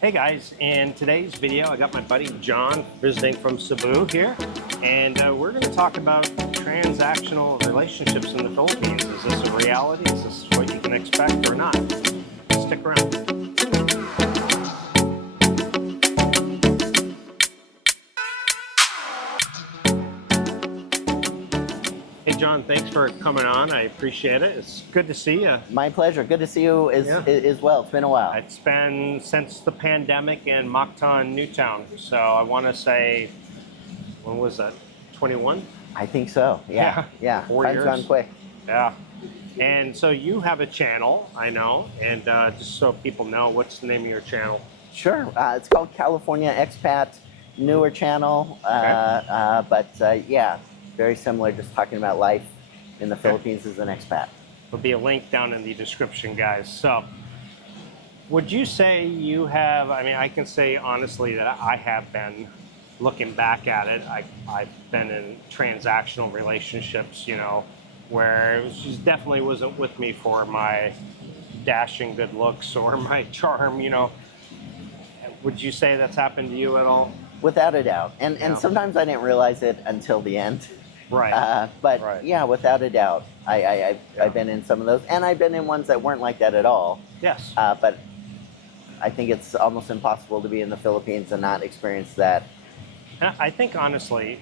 Hey guys, in today's video I got my buddy John visiting from Cebu here, and we're going to talk about transactional relationships in the Philippines. Is this a reality? Is this what you can expect or not? Stick around. Hey John, thanks for coming on. I appreciate it. It's good to see you. My pleasure. Good to see you as well. It's been a while. It's been since the pandemic in Mactan, Newtown. So I want to say, when was that? 21? I think so. Yeah. 4 Time's years. gone quick. Yeah. And so you have a channel, I know, and just so people know, what's the name of your channel? Sure. It's called California Expat, newer channel. Yeah, very similar, just talking about life in the Philippines as an expat. There'll be a link down in the description, guys. So would you say you have, I mean, I can say honestly that I have been, looking back at it, I've been in transactional relationships, you know, where it was just definitely wasn't with me for my dashing good looks or my charm, you know. Would you say that's happened to you at all? Without a doubt. And Yeah. sometimes I didn't realize it until the end. Right. But yeah, without a doubt, I've been in some of those, and I've been in ones that weren't like that at all. Yes. But I think it's almost impossible to be in the Philippines and not experience that. I think honestly,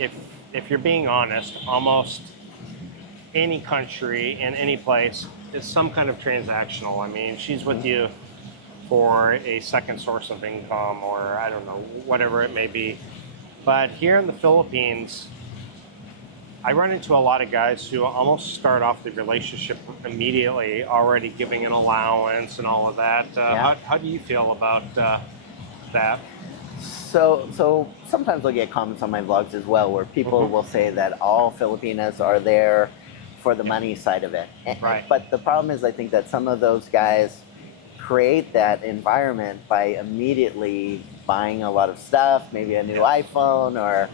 if you're being honest, almost any country in any place is some kind of transactional. I mean, she's with you for a second source of income, or I don't know, whatever it may be. But here in the Philippines, I run into a lot of guys who almost start off the relationship immediately, already giving an allowance and all of that. How do you feel about that? So sometimes I'll get comments on my vlogs as well where people will say that all Filipinas are there for the money side of it. Right. But the problem is I think that some of those guys create that environment by immediately buying a lot of stuff, maybe a new iPhone, or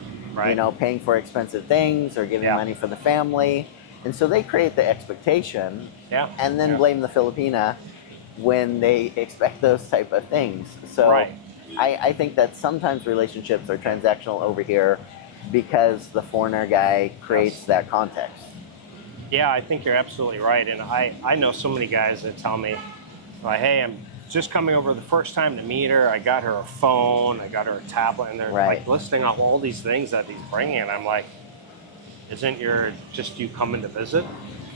you know, paying for expensive things, or giving money for the family. And so they create the expectation and then blame the Filipina when they expect those type of things. So I think that sometimes relationships are transactional over here because the foreigner guy creates that context. Yeah, I think you're absolutely right. And I know so many guys that tell me, like, hey, I'm just coming over the first time to meet her. I got her a phone, I got her a tablet, and they're like listing off all these things that he's bringing. And I'm like, isn't just you coming to visit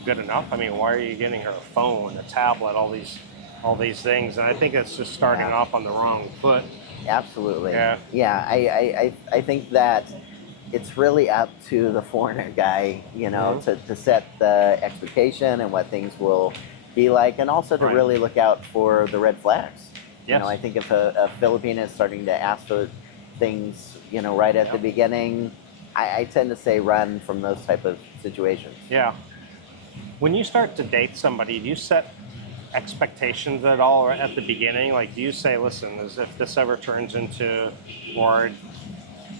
good enough? I mean, why are you getting her a phone, a tablet, all these things? And I think it's just starting off on the wrong foot. Absolutely. Yeah. I think that it's really up to the foreigner guy, you know, to set the expectation and what things will be like, and also to really look out for the red flags. You know, I think if a Filipino is starting to ask for things, you know, right at the beginning, I tend to say run from those type of situations. Yeah. When you start to date somebody, do you set expectations at all at the beginning? Like, do you say, listen, as if this ever turns into, or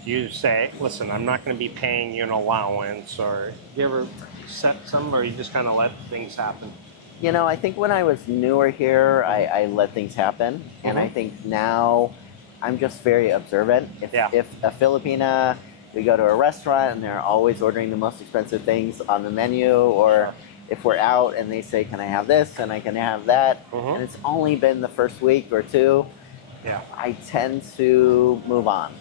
do you say, listen, I'm not going to be paying you an allowance, or do you ever set some, or you just kind of let things happen? You know, I think when I was newer here, I let things happen. And I think now I'm just very observant. If a Filipina, we go to a restaurant and they're always ordering the most expensive things on the menu, or if we're out and they say, can I have this and I can have that, and it's only been the first week or two, I tend to move on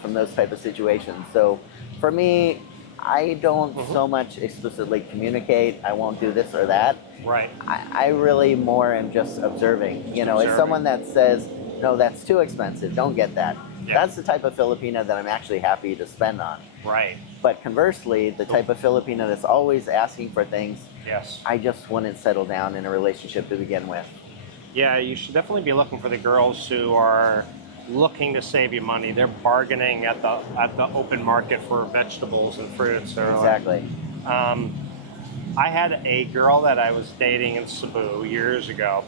from those type of situations. So for me, I don't so much explicitly communicate, I won't do this or that. Right. I really more am just observing. You know, it's someone that says, no, that's too expensive, don't get that. That's the type of Filipina that I'm actually happy to spend on. Right. But conversely, the type of Filipina that's always asking for things, I just wouldn't settle down in a relationship to begin with. Yeah, you should definitely be looking for the girls who are looking to save you money. They're bargaining at the open market for vegetables and fruits. Exactly. I had a girl that I was dating in Cebu years ago,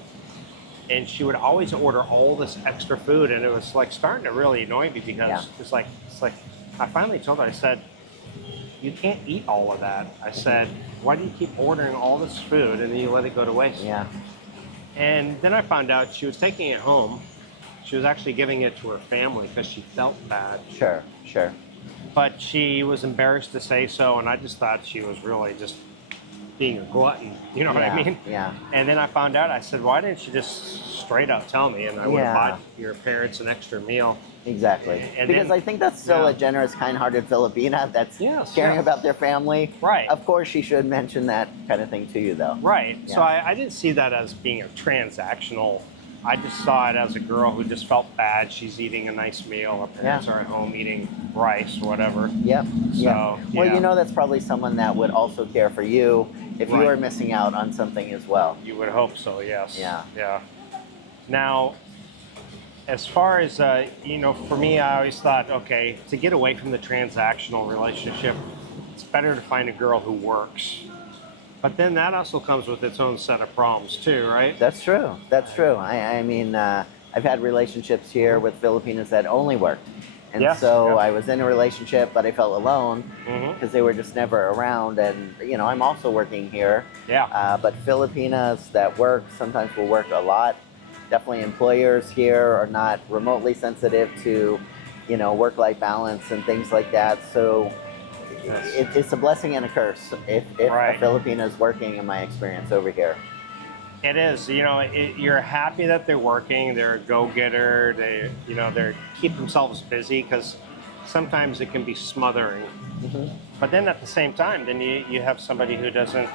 and she would always order all this extra food, and it was like starting to really annoy me because it's like I finally told her, I said, you can't eat all of that. I said, why do you keep ordering all this food and then you let it go to waste? And then I found out she was taking it home. She was actually giving it to her family because she felt bad. Sure, sure. But she was embarrassed to say so, and I just thought she was really just being a glutton. You know what I mean? Yeah. And then I found out, I said, why didn't you just straight up tell me? And I would have bought your parents an extra meal. Exactly. And because then, I think that's still a generous, kind-hearted Filipina that's caring about their family. Right. Of course, she should mention that kind of thing to you, though. Right. Yeah. So I didn't see that as being a transactional. I just saw it as a girl who just felt bad. She's eating a nice meal. Her parents are at home eating rice, whatever. Yep. So, well, you know, that's probably someone that would also care for you if you were missing out on something as well. You would hope so, yes. Yeah. Yeah. Now, as far as, you know, for me, I always thought, okay, to get away from the transactional relationship, it's better to find a girl who works. But then that also comes with its own set of problems too, right? That's true. That's true. I mean, I've had relationships here with Filipinos that only worked. And so I was in a relationship, but I felt alone because they were just never around. And, you know, I'm also working here. But Filipinas that work sometimes will work a lot. Definitely employers here are not remotely sensitive to, you know, work-life balance and things like that. So it's a blessing and a curse if a Filipina is working, in my experience over here. It is. You know, you're happy that they're working. They're a go-getter. They, you know, they keep themselves busy because sometimes it can be smothering. But then at the same time, then you have somebody who doesn't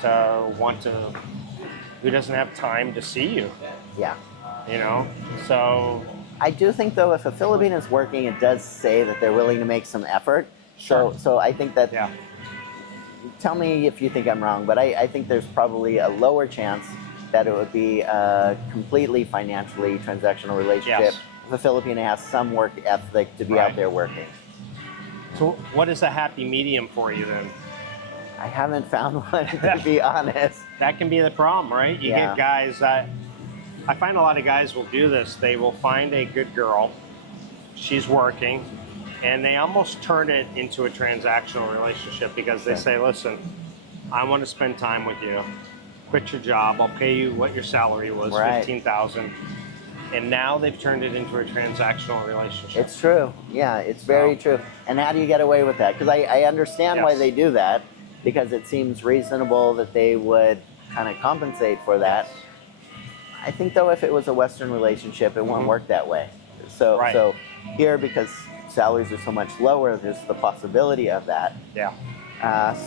who doesn't have time to see you. Yeah. You know, so I do think though, if a Filipino is working, it does say that they're willing to make some effort. So I think that. Tell me if you think I'm wrong, but I think there's probably a lower chance that it would be a completely financially transactional relationship if a Filipino has some work ethic to be out there working. So what is a happy medium for you then? I haven't found one, to be honest. That can be the problem, right? You get guys that, I find a lot of guys will do this. They will find a good girl, she's working, and they almost turn it into a transactional relationship because they say, listen, I want to spend time with you. Quit your job. I'll pay you what your salary was, $15,000. And now they've turned it into a transactional relationship. It's true. Yeah, it's very true. And how do you get away with that? Because I understand why they do that, because it seems reasonable that they would kind of compensate for that. I think, though, if it was a Western relationship, it wouldn't work that way. So here, because salaries are so much lower, there's the possibility of that.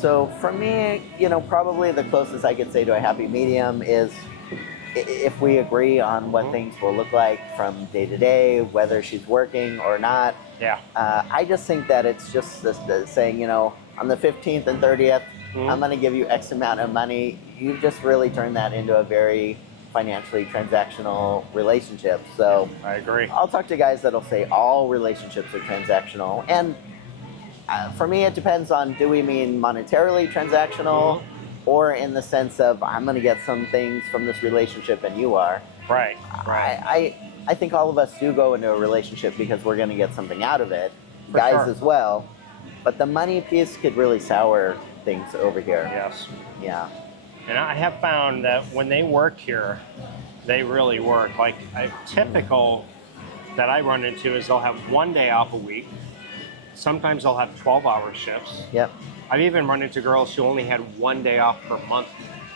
So for me, you know, probably the closest I could say to a happy medium is if we agree on what things will look like from day to day, whether she's working or not. I just think that it's just saying, you know, on the 15th and 30th, I'm going to give you X amount of money. You just really turn that into a very financially transactional relationship. So I agree. I'll talk to guys that'll say all relationships are transactional. And for me, it depends on, do we mean monetarily transactional or in the sense of I'm going to get some things from this relationship and you are. I think all of us do go into a relationship because we're going to get something out of it. Guys as well. But the money piece could really sour things over here. Yeah. And I have found that when they work here, they really work. Like a typical that I run into is they'll have one day off a week. Sometimes they'll have 12-hour shifts. I've even run into girls who only had one day off per month.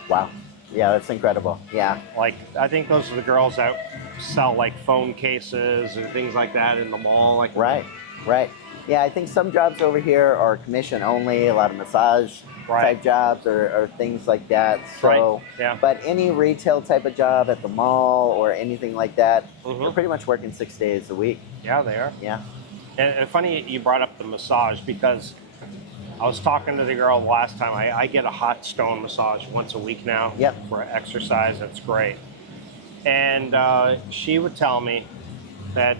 Wow. Yeah, that's incredible. Yeah. Like, I think those are the girls that sell like phone cases and things like that in the mall. Like, right. Yeah, I think some jobs over here are commission only, a lot of massage type jobs or things like that. So, but any retail type of job at the mall or anything like that, they're pretty much working 6 days a week. Yeah, they are. Yeah. And funny you brought up the massage because I was talking to the girl last time. I get a hot stone massage once a week now for exercise. That's great. And she would tell me that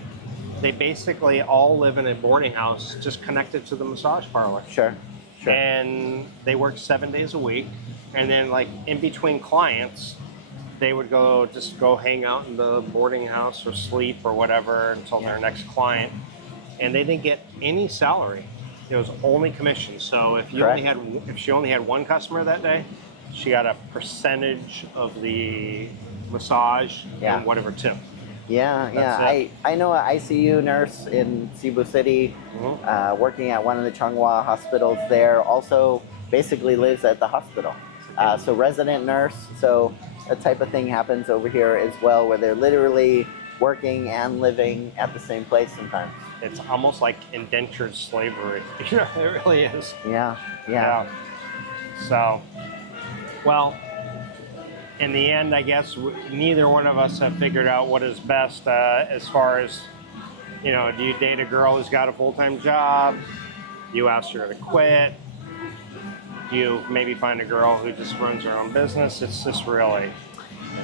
they basically all live in a boarding house just connected to the massage parlor. Sure. And they work 7 days a week. And then like in between clients, they would go hang out in the boarding house or sleep or whatever until their next client. And they didn't get any salary. It was only commission. So if she only had one customer that day, she got a percentage of the massage, Yeah. and whatever tip. Yeah, That's I know an ICU nurse in Cebu City, working at one of the Changhua hospitals there. Also, basically lives at the hospital. So resident nurse. So that type of thing happens over here as well, where they're literally working and living at the same place sometimes. It's almost like indentured slavery. You know, it really is. Yeah. So, well, in the end, I guess neither one of us have figured out what is best as far as, you know, do you date a girl who's got a full-time job? Do you ask her to quit? Do you maybe find a girl who just runs her own business? It's just really...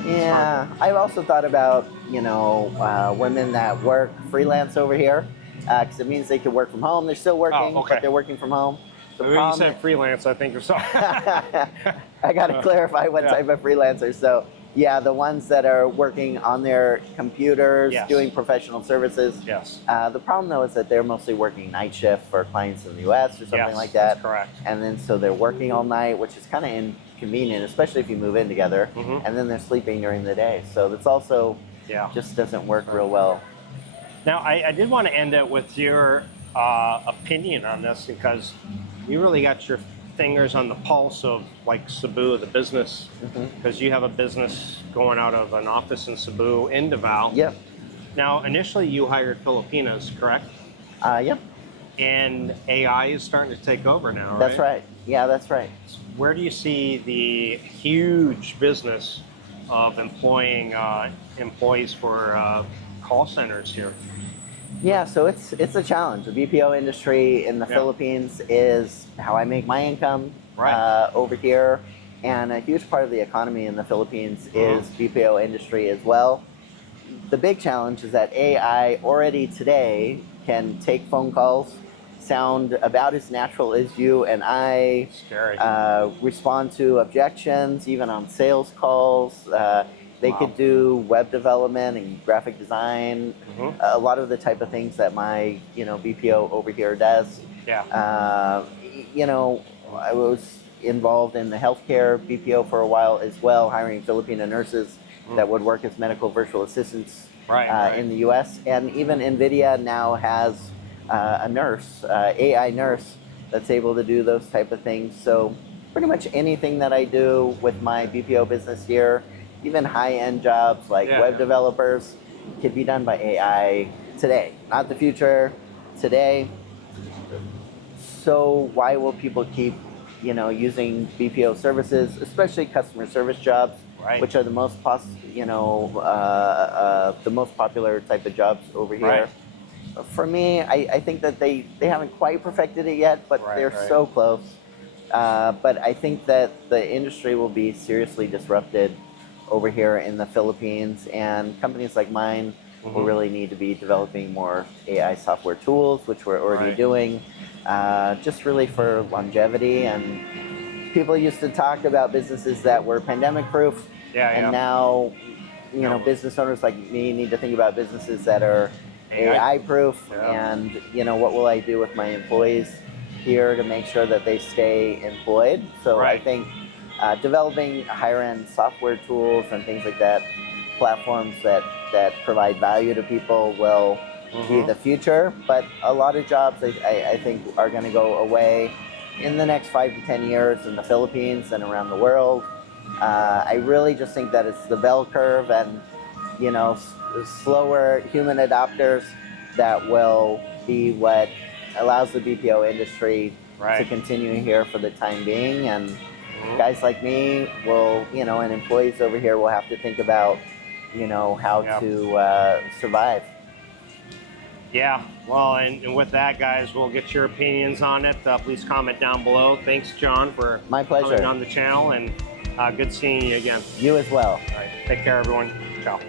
Yeah, I've also thought about, you know, women that work freelance over here, because it means they can work from home. They're still working, but they're working from home. When you said freelance, I think of something. I got to clarify what type of freelancer. So, yeah, the ones that are working on their computers, doing professional services. Yes. The problem, though, is that they're mostly working night shift for clients in the U.S. or something like that. That's correct. And then so they're working all night, which is kind of inconvenient, especially if you move in together. And then they're sleeping during the day. So that's also just doesn't work real well. Now, I did want to end it with your opinion on this, because you really got your fingers on the pulse of like Cebu, the business, because you have a business going out of an office in Cebu in Davao. Yep. Now, initially you hired Filipinas, correct? Yep. And AI is starting to take over now, right? That's right. Yeah, that's right. Where do you see the huge business of employing employees for call centers here? Yeah, so it's a challenge. The BPO industry in the Philippines is how I make my income over here, and a huge part of the economy in the Philippines is BPO industry as well. The big challenge is that AI already today can take phone calls, sound about as natural as you and I, respond to objections, even on sales calls. They could do web development and graphic design, a lot of the type of things that my BPO over here does. You know, I was involved in the healthcare BPO for a while as well, hiring Filipina nurses that would work as medical virtual assistants in the U.S. And even NVIDIA now has a nurse, AI nurse, that's able to do those type of things. So pretty much anything that I do with my BPO business here, even high-end jobs like web developers, can be done by AI today, not the future, today. So why will people keep, using BPO services, especially customer service jobs, which are the most the most popular type of jobs over here? For me, I think that they haven't quite perfected it yet, but they're so close. But I think that the industry will be seriously disrupted over here in the Philippines, and companies like mine will really need to be developing more AI software tools, which we're already doing, just really for longevity. And people used to talk about businesses that were pandemic proof, and now business owners like me need to think about businesses that are AI proof. And what will I do with my employees here to make sure that they stay employed? So I think developing higher-end software tools and things like that, platforms that provide value to people, will be the future. But a lot of jobs, I think, are going to go away in the next 5 to 10 years in the Philippines and around the world. I really just think that it's the bell curve and slower human adopters that will be what allows the BPO industry to continue here for the time being. And guys like me will, and employees over here will have to think about, how to survive. Yeah, well, and with that, guys, we'll get your opinions on it. Please comment down below. Thanks, John, for my pleasure coming on the channel, and good seeing you again. You as well. All right, take care, everyone. Ciao.